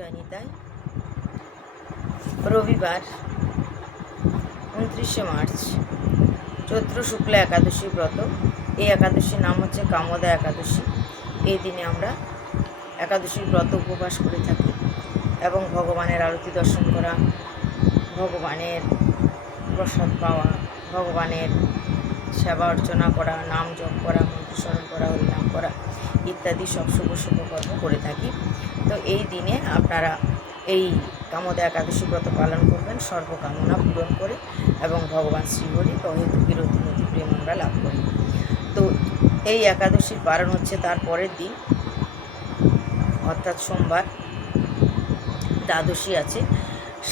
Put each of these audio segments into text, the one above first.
জয়নিতাই। রবিবার 29শে মার্চ চৈত্র শুক্লা একাদশী ব্রত। এই একাদশীর নাম হচ্ছে কামদা একাদশী। এই দিনে আমরা একাদশীর ব্রত উপবাস করে থাকি এবং ভগবানের আরতি দর্শন করা, ভগবানের প্রসাদ পাওয়া, ভগবানের সেবা অর্চনা করা, নাম জপ করা, মন্ত্রস্মরণ করা, হরিনাম করা ইত্যাদি সব শুভ শুভ কর্ম করে থাকি। তো এই দিনে আপনারা এই কামদা একাদশী ব্রত পালন করবেন সর্বকামনা পূরণ করে এবং ভগবান শ্রীহরি অহেতুকীর অতিমতি প্রেম আমরা লাভ করি। তো এই একাদশীর পালন হচ্ছে তার পরের দিন, অর্থাৎ সোমবার। দ্বাদশী আছে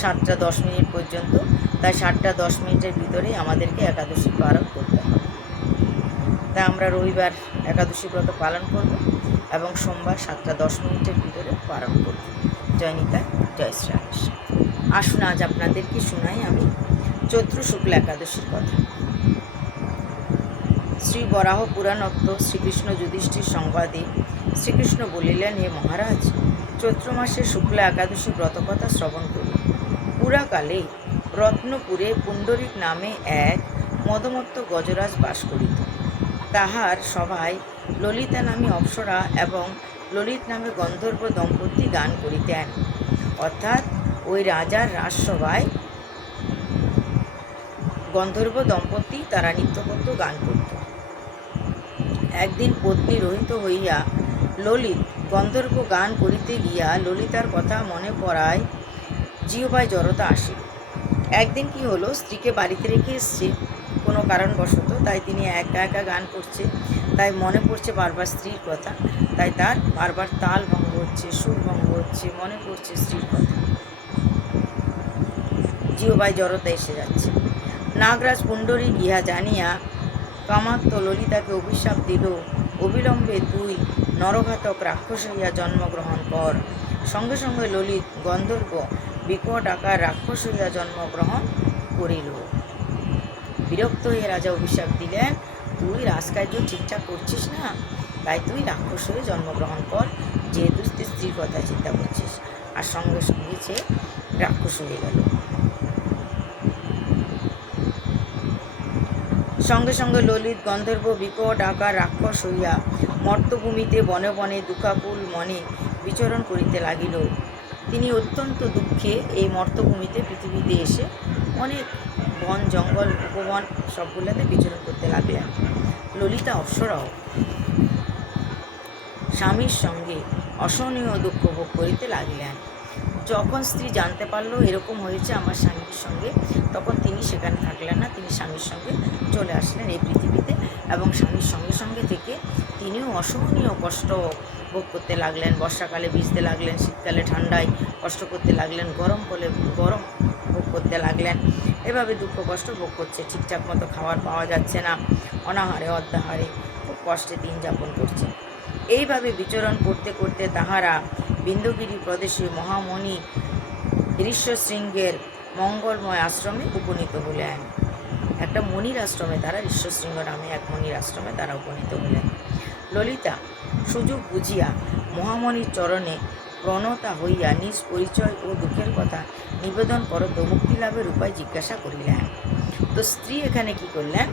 7টা 10 মিনিট পর্যন্ত, তাই 7টা 10 মিনিটের ভিতরেই আমাদেরকে একাদশী পালন করতে হবে। তা আমরা রবিবার একাদশী ব্রত পালন করব এবং সোমবার 7টা 10 মিনিটের ভিতরে পালন করব। জয়নিতা, জয় শ্রীকৃষ্ণ। আসুন আজ আপনাদেরকে শোনাই আমি চৈত্র শুক্লা একাদশীর কথা। শ্রী বরাহ পুরাণোক্ত শ্রীকৃষ্ণ যুধিষ্ঠির সংবাদে শ্রীকৃষ্ণ বলিলেন, হে মহারাজ, চৈত্র মাসের শুক্লা একাদশী ব্রতকথা শ্রবণ করুন। পুরাকালে রত্নপুরে পুণ্ডরিক নামে এক মদমত্ত গজরাজ বাস করিত। তাহার সভায় ললিতা নামে অপ্সরা এবং ললিত নামে গন্ধর্ব দম্পতি গান করিতেন। অর্থাৎ ওই রাজার রাজসভায় গন্ধর্ব দম্পতি তারা নৃত্য করত, গান করত। একদিন পত্নী রহিত হইয়া ললিত গন্ধর্ব গান করিতে গিয়া ললিতার কথা মনে পড়ায় জিহ্বায় জড়তা আসিল। একদিন কি হলো, স্ত্রীকে বাড়িতে রেখে এসছে কোনো কারণবশত, তাই তিনি একা একা গান করছে, তাই মনে পড়ছে বারবার স্ত্রীর কথা, তাই তার বারবার তাল ভঙ্গ হচ্ছে, সুর ভঙ্গ হচ্ছে, মনে পড়ছে স্ত্রীর কথা, জিহ্বায় জড়তা এসে যাচ্ছে। নাগরাজ পুণ্ডরীক ইহা জানিয়া কামাত্ম ললিতাকে অভিশাপ দিল, অবিলম্বে তুই নরঘাতক রাক্ষস হইয়া জন্মগ্রহণ কর। সঙ্গে সঙ্গে ললিত গন্ধর্ব বিকট আকার রাক্ষস হইয়া জন্মগ্রহণ করিল। বিরক্ত হয়ে রাজা অভিশাপ দিলেন, তুই রাজকার্য ঠিকঠাক করছিস না, তাই তুই রাক্ষস হয়ে জন্মগ্রহণ কর, যেহেতু স্ত্রীর কথা চিন্তা করছিস। আর সঙ্গে সঙ্গে সে রাক্ষস হয়ে গেল। সঙ্গে সঙ্গে ললিত গন্ধর্ব বিকট আকার রাক্ষস হইয়া মর্তভূমিতে বনে বনে দুঃখাকুল মনে বিচরণ করিতে লাগিল। তিনি অত্যন্ত দুঃখে এই মর্তভূমিতে পৃথিবীতে এসে অনেক বন জঙ্গল উপবন সবগুলোতে বিচরণ করতে লাগলেন। ললিতা অপ্সরাও স্বামীর সঙ্গে অসহনীয় দুঃখ ভোগ করিতে লাগিলেন। যখন স্ত্রী জানতে পারলো এরকম হয়েছে আমার স্বামীর সঙ্গে, তখন তিনি সেখানে থাকলেন না, তিনি স্বামীর সঙ্গে চলে আসলেন এই পৃথিবীতে এবং স্বামীর সঙ্গে সঙ্গে থেকে তিনিও অসহনীয় কষ্ট ভোগ করতে লাগলেন। বর্ষাকালে ভিজতে লাগলেন, শীতকালে ঠান্ডায় কষ্ট করতে লাগলেন, গরম ভোগ করতে লাগলেন। এভাবে দুঃখ কষ্ট ভোগ করছে, ঠিকঠাক মতো খাবার পাওয়া যাচ্ছে না, অনাহারে অর্ধাহারে খুব কষ্টে দিন যাপন করছে। এইভাবে বিচরণ করতে করতে তাহারা বিন্ধ্যগিরি প্রদেশে মহামণি ঋষ্যশৃঙ্গের মঙ্গলময় আশ্রমে উপনীত হলেন। একটা মণির আশ্রমে তারা, ঋষ্যশৃঙ্গ নামে এক মণির আশ্রমে তারা উপনীত হলেন। ললিতা সুযোগ বুঝিয়া মহামণির চরণে প্রণতা হইয়া নিজ পরিচয় ও দুঃখের কথা নিবেদন করত মুক্তি লাভের উপায় জিজ্ঞাসা করিলেন। তো স্ত্রী এখানে কি করলেন,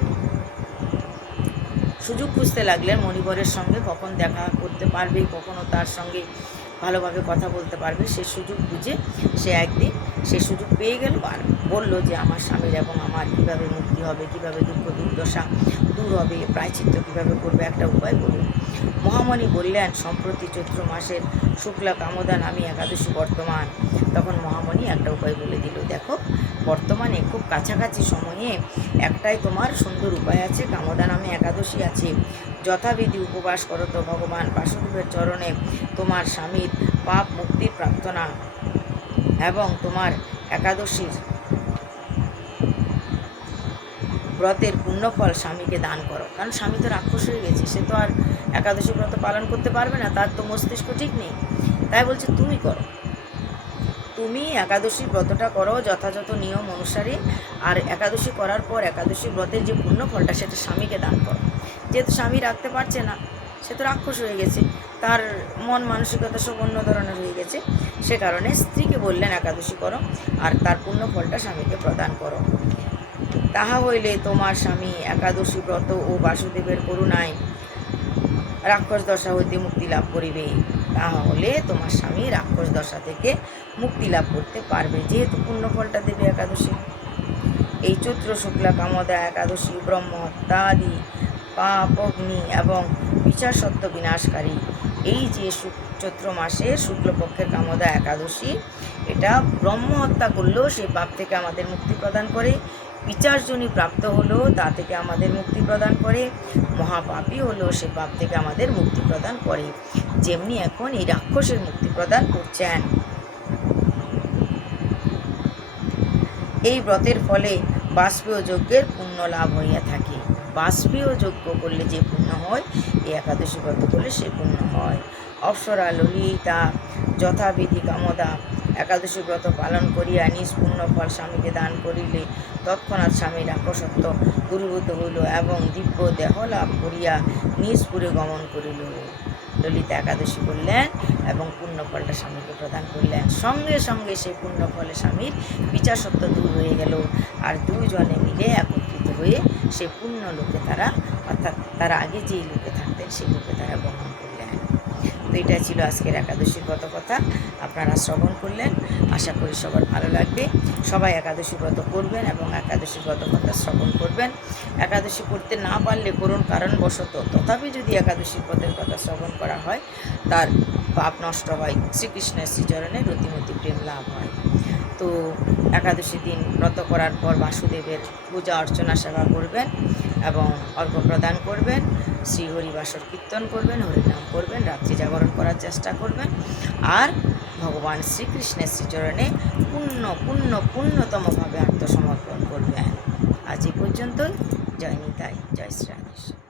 সুযোগ খুঁজতে লাগলেন মণিবরের সঙ্গে, কখন দেখা করতে পারবে, কখনও তার সঙ্গে ভালোভাবে কথা বলতে পারবে। সে সুযোগ বুঝে সে একদিন সে সুযোগ পেয়ে গেল আর বলল যে আমার স্বামীর এবং আমার কীভাবে মুক্তি হবে, কীভাবে দুঃখ দুর্দশা দূর হবে, প্রায়শ্চিত্ত কীভাবে করবে, একটা উপায় বলুন। মহামণি বললেন, সম্প্রতি চৈত্র মাসের শুক্লা কামদা নামী একাদশী বর্তমান। তখন মহামণি একটা উপায় বলে দিল, দেখো বর্তমানে খুব কাছাকাছি সময়ে একটাই তোমার সুন্দর উপায় আছে, কামদা নামে একাদশী আছে। যথাবিধি উপবাস করো তো ভগবান বাসুদেবের চরণে তোমার স্বামীর পাপ মুক্তির প্রার্থনা এবং তোমার একাদশীর ব্রতের পুণ্যফল স্বামীকে দান করো। কারণ স্বামী তো রাক্ষস হয়ে গেছে, সে তো আর একাদশী ব্রত পালন করতে পারবে না, তার তো মস্তিষ্ক ঠিক নেই। তাই বলছে তুমি করো, তুমি একাদশী ব্রতটা করো যথাযথ নিয়ম অনুসারে, আর একাদশী করার পর একাদশী ব্রতের যে পুণ্যফলটা সেটা স্বামীকে দান করো। যেহেতু স্বামী রাখতে পারছে না, সে তো রাক্ষস হয়ে গেছে, তার মন মানসিকতা সব অন্য ধরনের হয়ে গেছে। সে কারণে স্ত্রীকে বললেন একাদশী করো আর তার পূর্ণ ফলটা স্বামীকে প্রদান করো। তাহা হইলে তোমার স্বামী একাদশী ব্রত ও বাসুদেবের করুণায় রাক্ষস দশা হইতে মুক্তি লাভ করিবে। তাহলে তোমার স্বামী রাক্ষস দশা থেকে মুক্তি লাভ করতে পারবে, যেহেতু পুণ্যফলটা দেবে একাদশী। এই চৈত্র শুক্লা কামদা একাদশী ব্রহ্ম হত্যা আদি পাপগ্নি এবং বিচার সত্য বিনাশকারী। এই যে চৈত্র মাসে শুক্লপক্ষের কামদা একাদশী, এটা ব্রহ্ম হত্যা করলেও সে পাপ থেকে আমাদের মুক্তি প্রদান করে, বিচারজনী প্রাপ্ত হলেও তা থেকে আমাদের মুক্তি প্রদান করে, মহাপাপী হলেও সে পাপ থেকে আমাদের মুক্তি প্রদান করে, যেমনি এখন এই রাক্ষসের মুক্তি প্রদান করছেন। এই ব্রতের ফলে বাষ্পীয় যজ্ঞের পুণ্য লাভ হইয়া থাকে। বাষ্পীয় যজ্ঞ করলে যে পুণ্য হয়, এই একাদশী ব্রত করলে সে পুণ্য হয়। অপ্সরা ললিতা যথাবিধি কামদা একাদশী ব্রত পালন করিয়া নিজ পুণ্য ফল স্বামীকে দান করিলে তৎক্ষণাৎ স্বামী রাক্ষসত্ব দূরীভূত হইল এবং দিব্য দেহ লাভ করিয়া নিজপুরে গমন করিল। ললিতা একাদশী করলেন এবং পুণ্যফলটা স্বামীকে প্রদান করলেন। সঙ্গে সঙ্গে সেই পুণ্যফলে স্বামীর বিচার সত্য দূর হয়ে গেল, আর দুজনে মিলে একত্রিত হয়ে সে পুণ্য লোকে তারা, অর্থাৎ তারা আগে যেই লোকে থাকতেন সেই লোকে তারা গমন করলেন। তো এটা ছিল আজকের একাদশীর ব্রত কথা, আপনারা শ্রবণ করলেন। আশা করি সবার ভালো লাগবে। সবাই একাদশী ব্রত করবেন এবং একাদশী ব্রত কথা শ্রবণ করবেন। একাদশী করতে না পারলে করুন কারণবশত, তথাপি যদি একাদশী ব্রতের কথা শ্রবণ করা হয় তার পাপ নষ্ট হয়, শ্রীকৃষ্ণের শ্রীচরণে রতিমতি প্রেম লাভ হয়। তো একাদশী দিন ব্রত করার পর বাসুদেবের পূজা অর্চনা সেবা করবেন এবং অর্ঘ্য প্রদান করবেন, শ্রী হরিবাসর কীর্তন করবেন, হরিনাম করবেন, রাত্রি জাগরণ করার চেষ্টা করবেন, আর ভগবান শ্রীকৃষ্ণের শ্রীচরণে পূর্ণতমভাবে আত্মসমর্পণ করবেন। আজ এই পর্যন্তই। জয় নিতাই, জয় শ্রী রাধেশ্যাম।